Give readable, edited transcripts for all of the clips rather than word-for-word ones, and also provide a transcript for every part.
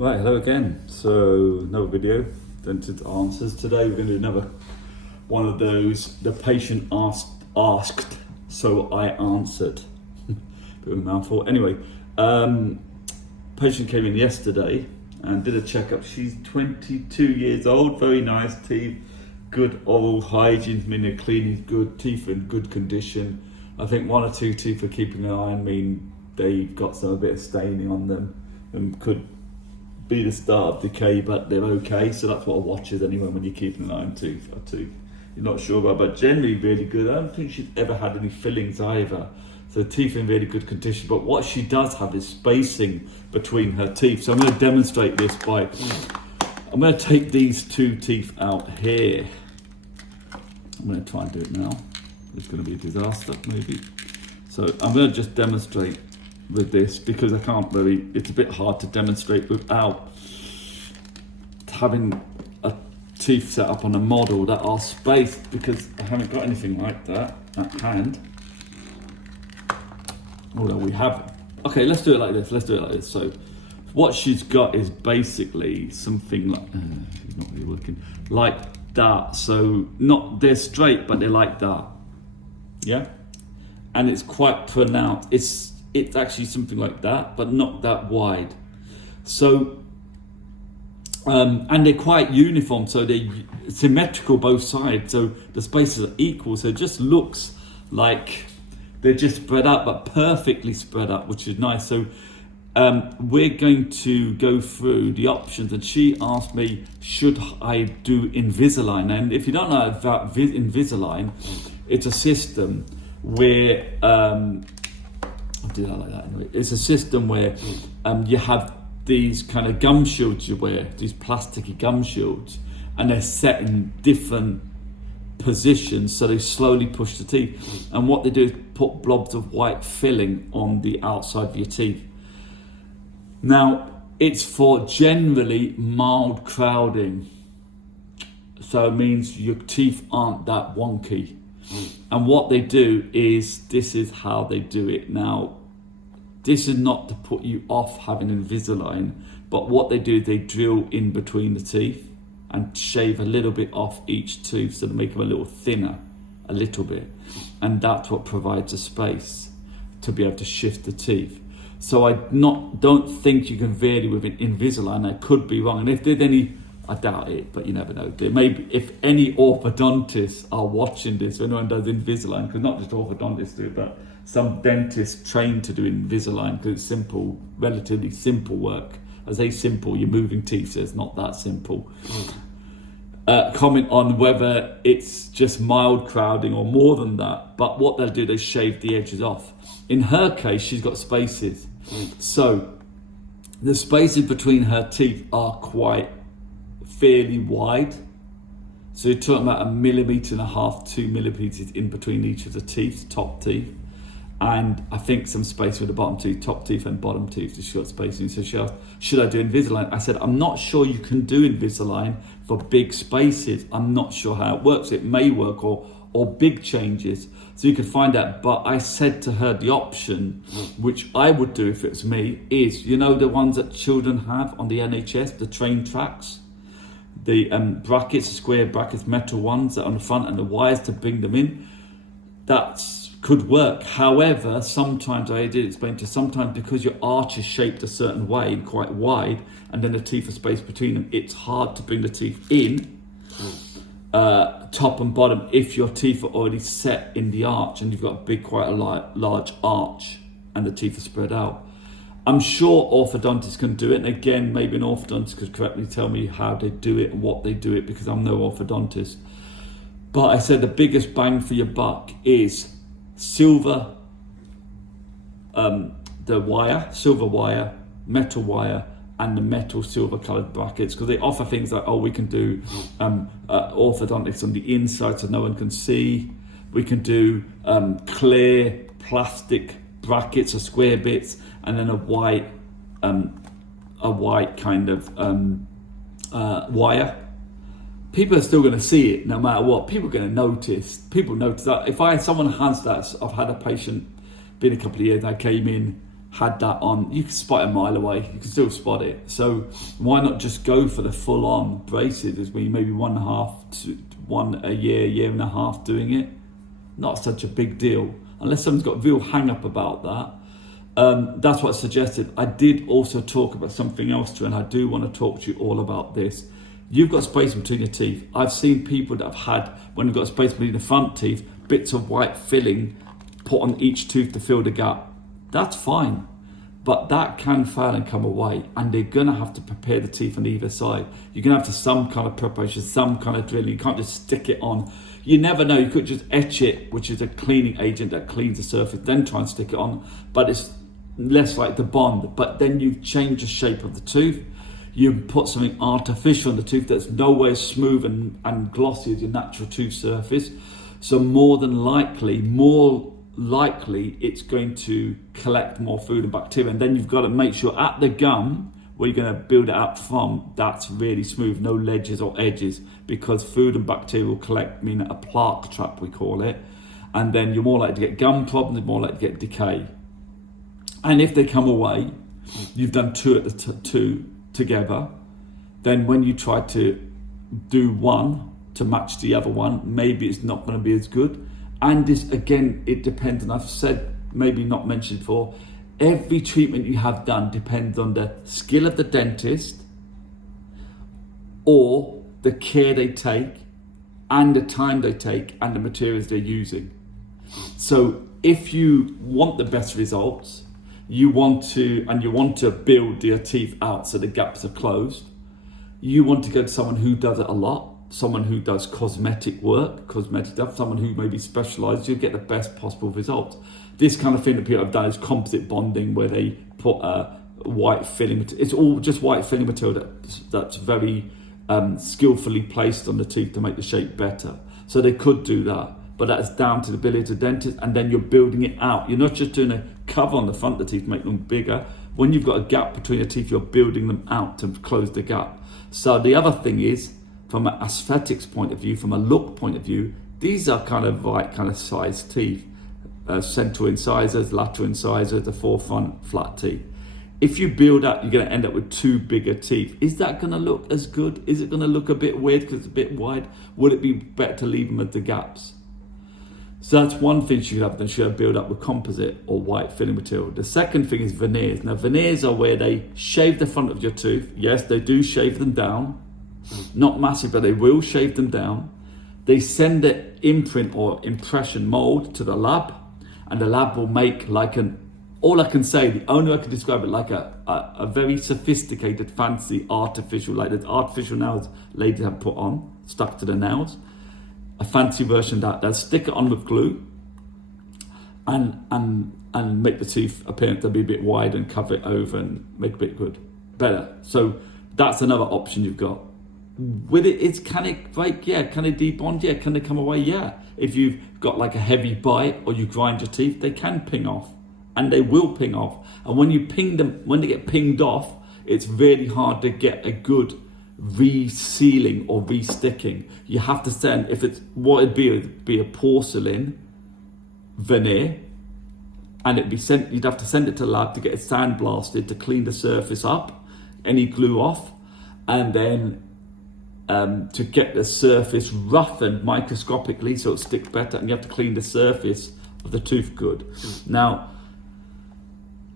Right, hello again. So, another video, Dented Answers. Today we're going to do another one of those, the patient asked, so I answered. Bit of a mouthful. Anyway, patient came in yesterday and did a checkup. She's 22 years old, very nice teeth, good oral hygiene, meaning cleaning good, teeth in good condition. I think one or two teeth are keeping an eye on, mean they've got a bit of staining on them and could be the start of decay, but they're okay. So that's what a watch is anyway when you're keeping an eye on tooth you're not sure about, but generally really good. I don't think she's ever had any fillings either, so teeth in really good condition. But what she does have is spacing between her teeth, so I'm going to demonstrate this by I'm going to take these two teeth out here. I'm going to try and do it now. It's going to be a disaster maybe, so I'm going to just demonstrate with this because I can't really, it's a bit hard to demonstrate without having a teeth set up on a model that are spaced, because I haven't got anything like that at hand, although we have. Okay, let's do it like this. So what she's got is basically something like it's not really working, like that. So not, they're straight, but they're like that, yeah, and it's quite pronounced. It's actually something like that, but not that wide. So, and they're quite uniform, so they're symmetrical both sides, so the spaces are equal, so it just looks like they're just spread out, but perfectly spread out, which is nice. So we're going to go through the options, and she asked me, should I do Invisalign? And if you don't know about Invisalign, it's a system where I'll do that like that anyway. It's a system where you have these kind of gum shields you wear, these plasticky gum shields, and they're set in different positions, so they slowly push the teeth. And what they do is put blobs of white filling on the outside of your teeth. Now, it's for generally mild crowding, so it means your teeth aren't that wonky. And what they do is, this is how they do it. Now, this is not to put you off having Invisalign, but what they do is they drill in between the teeth and shave a little bit off each tooth, so they make them a little thinner, a little bit. And that's what provides a space to be able to shift the teeth. So I don't think you can vary with an Invisalign. I could be wrong. And if there's any, I doubt it, but you never know. There may be, if any orthodontists are watching this, or anyone does Invisalign, because not just orthodontists do it, but some dentists trained to do Invisalign because it's simple, relatively simple work. I say simple, you're moving teeth, so it's not that simple. Comment on whether it's just mild crowding or more than that, but what they'll do, they shave the edges off. In her case, she's got spaces. So the spaces between her teeth are quite fairly wide, so you're talking about 1.5 millimeters, 2 millimeters in between each of the teeth, top teeth, and I think some space with the bottom teeth, top teeth and bottom teeth, just short spacing. So she asked, should I do Invisalign? I said, I'm not sure you can do Invisalign for big spaces. I'm not sure how it works. It may work, or big changes, so you could find out. But I said to her, the option which I would do if it was me is, you know, the ones that children have on the NHS, the train tracks, the brackets, square brackets, metal ones that are on the front, and the wires to bring them in. That could work. However, sometimes, I did explain to, sometimes because your arch is shaped a certain way, quite wide, and then the teeth are spaced between them, it's hard to bring the teeth in, top and bottom, if your teeth are already set in the arch and you've got quite a large arch and the teeth are spread out. I'm sure orthodontists can do it, and again, maybe an orthodontist could correctly tell me how they do it and what they do it, because I'm no orthodontist. But I said the biggest bang for your buck is silver wire, metal wire, and the metal silver coloured brackets, because they offer things like, we can do orthodontics on the inside so no one can see. We can do clear plastic brackets or square bits, and then a white kind of wire. People are still going to see it no matter what. People are going to notice. People notice that. If someone has that, I've had a patient, been a couple of years, I came in had that on, you can spot it a mile away. You can still spot it. So why not just go for the full-on braces? As we maybe 1.5 to 1 a year and a half doing it. Not such a big deal, unless someone's got a real hang-up about that. That's what I suggested. I did also talk about something else too, and I do want to talk to you all about this. You've got space between your teeth. I've seen people that have had, when they've got space between the front teeth, bits of white filling put on each tooth to fill the gap. That's fine, but that can fail and come away, and they're gonna have to prepare the teeth on either side. You're gonna have to some kind of preparation, some kind of drilling. You can't just stick it on. You never know, you could just etch it, which is a cleaning agent that cleans the surface, then try and stick it on, but it's less like the bond. But then you've changed the shape of the tooth. You put something artificial on the tooth that's nowhere smooth and glossy as your natural tooth surface. So more likely it's going to collect more food and bacteria, and then you've got to make sure at the gum where you're going to build it out from, that's really smooth, no ledges or edges, because food and bacteria will collect, meaning a plaque trap we call it, and then you're more likely to get gum problems, you're more likely to get decay. And if they come away, you've done two at the two together, then when you try to do one to match the other one, maybe it's not going to be as good. And this, again, it depends, and I've said, maybe not mentioned before, every treatment you have done depends on the skill of the dentist or the care they take and the time they take and the materials they're using. So if you want the best results, you want to build your teeth out so the gaps are closed, you want to go to someone who does it a lot, someone who does cosmetic stuff, someone who maybe specializes, you'll get the best possible results. This kind of thing that people have done is composite bonding, where they put a white filling, it's all just white filling material that's very skillfully placed on the teeth to make the shape better. So they could do that, but that's down to the ability of the dentist, and then you're building it out. You're not just doing a cover on the front of the teeth to make them bigger. When you've got a gap between the teeth, you're building them out to close the gap. So the other thing is, from an aesthetics point of view, from a look point of view, these are kind of right kind of size teeth. Central incisors, lateral incisors, the forefront flat teeth. If you build up, you're going to end up with two bigger teeth. Is that going to look as good? Is it going to look a bit weird because it's a bit wide? Would it be better to leave them at the gaps? So that's one thing you should have. Then you should build up with composite or white filling material. The second thing is veneers. Now veneers are where they shave the front of your tooth. Yes, they do shave them down. Not massive, but they will shave them down. They send the imprint or impression mold to the lab, and the lab will make all I can say, the only way I can describe it, like a very sophisticated, fancy, artificial, like the artificial nails ladies have put on, stuck to the nails. A fancy version of that. They'll stick it on with glue and make the teeth appear to be a bit wide and cover it over and make it a bit better. So that's another option you've got. With it, can it break? Yeah. Can it debond? Yeah. Can they come away? Yeah. If you've got like a heavy bite or you grind your teeth, they can ping off, and they will ping off. And when you ping them, when they get pinged off, it's really hard to get a good resealing or re-sticking. You have to send, if it's what it'd be a porcelain veneer, and it'd be sent. You'd have to send it to the lab to get it sandblasted to clean the surface up, any glue off, and then to get the surface roughened microscopically so it sticks better, and you have to clean the surface of the tooth good. Now,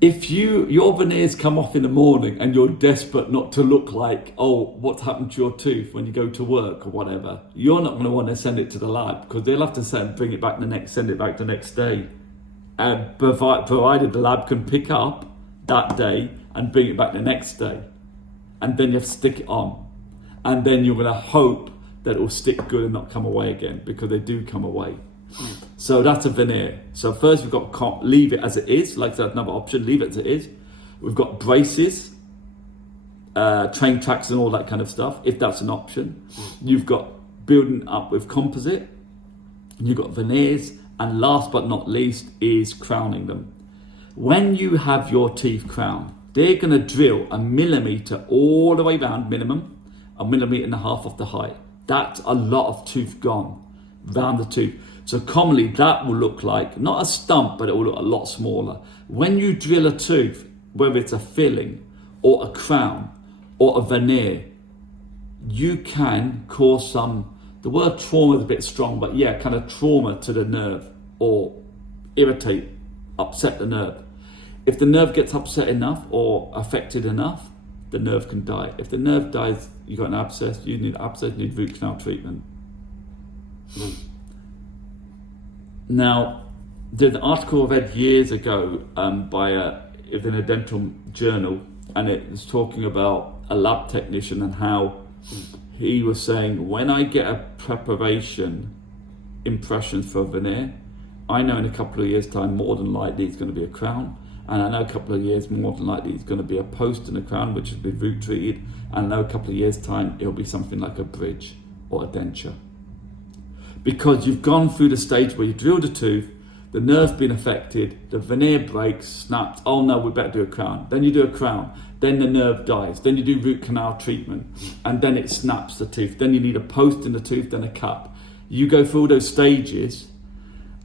if your veneers come off in the morning and you're desperate not to look like, oh, what's happened to your tooth when you go to work or whatever, you're not going to want to send it to the lab, because they'll have to send it back the next day. And provided the lab can pick up that day and bring it back the next day. And then you have to stick it on. And then you're going to hope that it will stick good and not come away again, because they do come away. So that's a veneer. So first we've got leave it as it is, like that's another option, leave it as it is. We've got braces, train tracks and all that kind of stuff, if that's an option. You've got building up with composite, you've got veneers, and last but not least is crowning them. When you have your teeth crowned, they're going to drill 1 millimeter all the way round, minimum, 1.5 millimeters off the height. That's a lot of tooth gone round the tooth. So commonly that will look like, not a stump, but it will look a lot smaller. When you drill a tooth, whether it's a filling or a crown or a veneer, you can cause some, the word trauma is a bit strong, but yeah, kind of trauma to the nerve or irritate, upset the nerve. If the nerve gets upset enough or affected enough, the nerve can die. If the nerve dies, you got an abscess, you need root canal treatment. Now, there's an article I read years ago it was in a dental journal, and it was talking about a lab technician and how he was saying, when I get a preparation impressions for a veneer, I know in a couple of years' time more than likely it's going to be a crown, and I know a couple of years more than likely it's going to be a post and a crown which will be root treated, and I know a couple of years' time it'll be something like a bridge or a denture. Because you've gone through the stage where you drilled a tooth, the nerve's been affected, the veneer breaks, snaps, oh no, we better do a crown. Then you do a crown, then the nerve dies, then you do root canal treatment, and then it snaps the tooth. Then you need a post in the tooth, then a cap. You go through all those stages,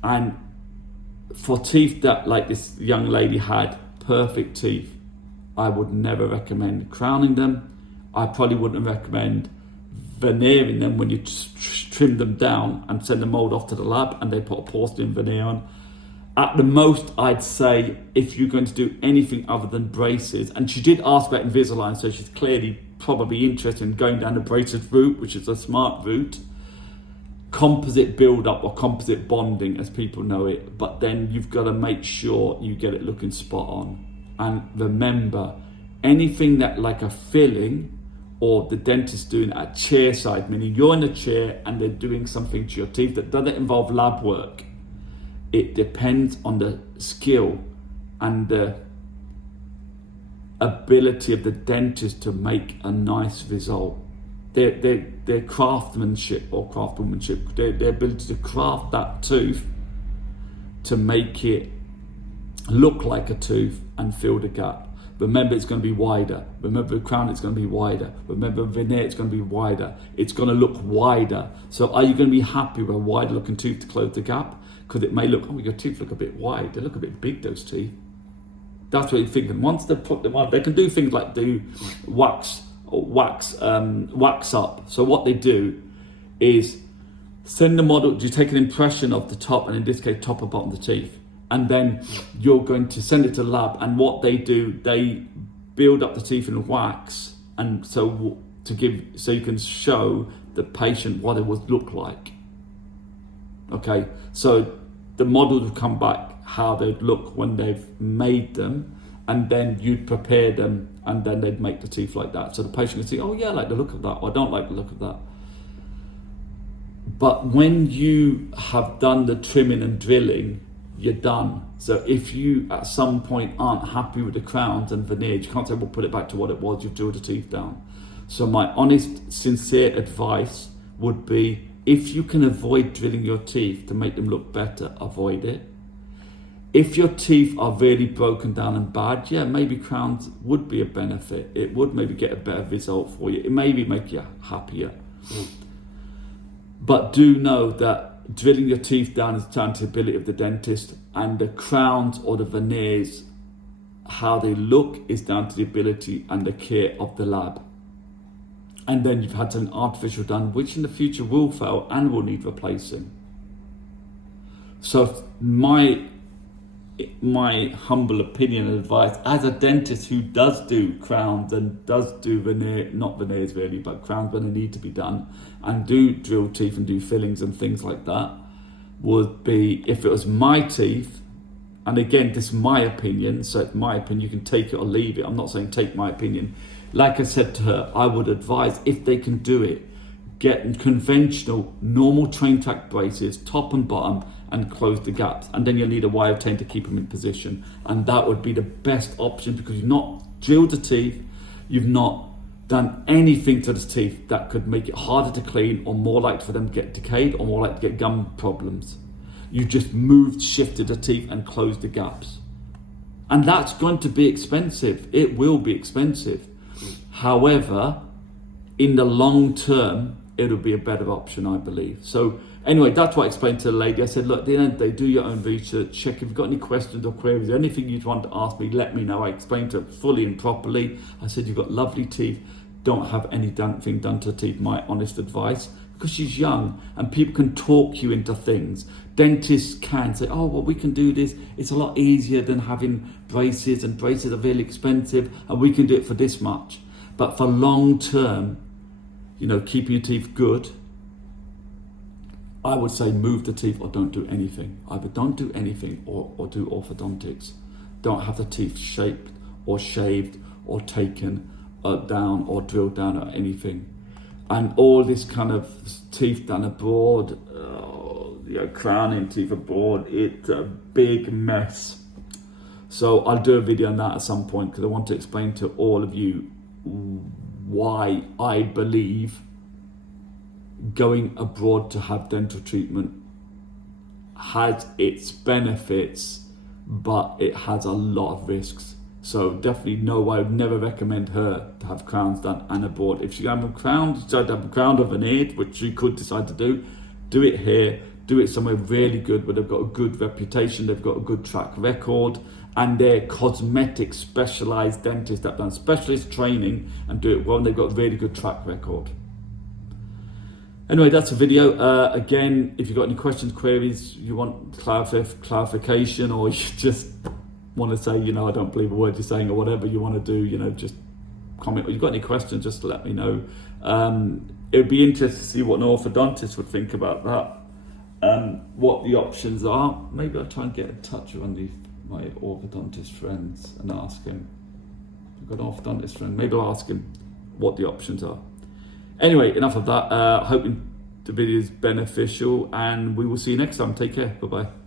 and for teeth that, like this young lady had, perfect teeth, I would never recommend crowning them. I probably wouldn't recommend veneering them when you trim them down and send the mold off to the lab and they put a porcelain veneer on. At the most, I'd say if you're going to do anything other than braces, and she did ask about Invisalign, so she's clearly probably interested in going down the braces route, which is a smart route. Composite build-up or composite bonding, as people know it, but then you've got to make sure you get it looking spot on. And remember, anything that like a filling or the dentist doing at chair side, meaning you're in a chair and they're doing something to your teeth that doesn't involve lab work, it depends on the skill and the ability of the dentist to make a nice result. Their craftsmanship or craftswomanship, their ability to craft that tooth to make it look like a tooth and fill the gap. Remember, it's going to be wider. Remember, the crown, it's going to be wider. Remember, veneer, it's going to be wider. It's going to look wider. So are you going to be happy with a wider looking tooth to close the gap? Because it may look, oh, your teeth look a bit wide. They look a bit big, those teeth. That's what you're thinking. Once they put them on, they can do things like do wax up. So what they do is send the model, you take an impression of the top, and in this case, top and bottom of the teeth. And then you're going to send it to the lab, and what they do, they build up the teeth in wax, and so you can show the patient what it would look like. Okay, so the models will come back how they'd look when they've made them, and then you'd prepare them, and then they'd make the teeth like that. So the patient can see, oh yeah, I like the look of that, or I don't like the look of that. But when you have done the trimming and drilling, you're done. So if you at some point aren't happy with the crowns and veneers, you can't say, well, put it back to what it was, you've drilled the teeth down. So my honest, sincere advice would be, if you can avoid drilling your teeth to make them look better, avoid it. If your teeth are really broken down and bad, yeah, maybe crowns would be a benefit. It would maybe get a better result for you. It maybe make you happier. But do know that drilling your teeth down is down to the ability of the dentist, and the crowns or the veneers, how they look, is down to the ability and the care of the lab. And then you've had something artificial done, which in the future will fail and will need replacing. So my humble opinion and advice, as a dentist who does do crowns and does do veneer, not veneers really, but crowns when they need to be done, and do drill teeth and do fillings and things like that, would be, if it was my teeth, and again, this is my opinion, so it's my opinion, you can take it or leave it, I'm not saying take my opinion. Like I said to her, I would advise, if they can do it, get conventional, normal train track braces, top and bottom, and close the gaps. And then you'll need a wire chain to keep them in position. And that would be the best option, because you've not drilled the teeth, you've not done anything to the teeth that could make it harder to clean, or more likely for them to get decayed, or more likely to get gum problems. You just shifted the teeth and closed the gaps. And that's going to be expensive. It will be expensive. However, in the long term, it'll be a better option, I believe. So Anyway, that's what I explained to the lady. I said, look, at the end of the day, do your own research, check if you've got any questions or queries, or anything you'd want to ask me, let me know. I explained to her fully and properly. I said, you've got lovely teeth. Don't have anything done to teeth, my honest advice. Because she's young and people can talk you into things. Dentists can say, oh, well, we can do this. It's a lot easier than having braces, and braces are really expensive, and we can do it for this much. But for long term, you know, keeping your teeth good, I would say move the teeth or don't do anything. Either don't do anything or do orthodontics. Don't have the teeth shaped or shaved or taken down or drilled down or anything. And all this kind of teeth done abroad, you know, crowning teeth abroad, it's a big mess. So I'll do a video on that at some point, because I want to explain to all of you why I believe going abroad to have dental treatment has its benefits, but it has a lot of risks. So definitely no, I would never recommend her to have crowns done and abroad. If she has a crown, decide to have a crown or veneered, which she could decide to do it here, do it somewhere really good where they've got a good reputation, they've got a good track record, and they're cosmetic specialized dentists that have done specialist training and do it well, and they've got a really good track record. Anyway, that's a video. Again, if you've got any questions, queries, you want clarification, or you just want to say, you know, I don't believe a word you're saying, or whatever you want to do, you know, just comment. Or you've got any questions, just let me know. It would be interesting to see what an orthodontist would think about that, what the options are. Maybe I'll try and get in touch with one of my orthodontist friends and ask him. I've got an orthodontist friend, maybe I'll ask him what the options are. Anyway, enough of that. Hoping the video is beneficial, and we will see you next time. Take care. Bye-bye.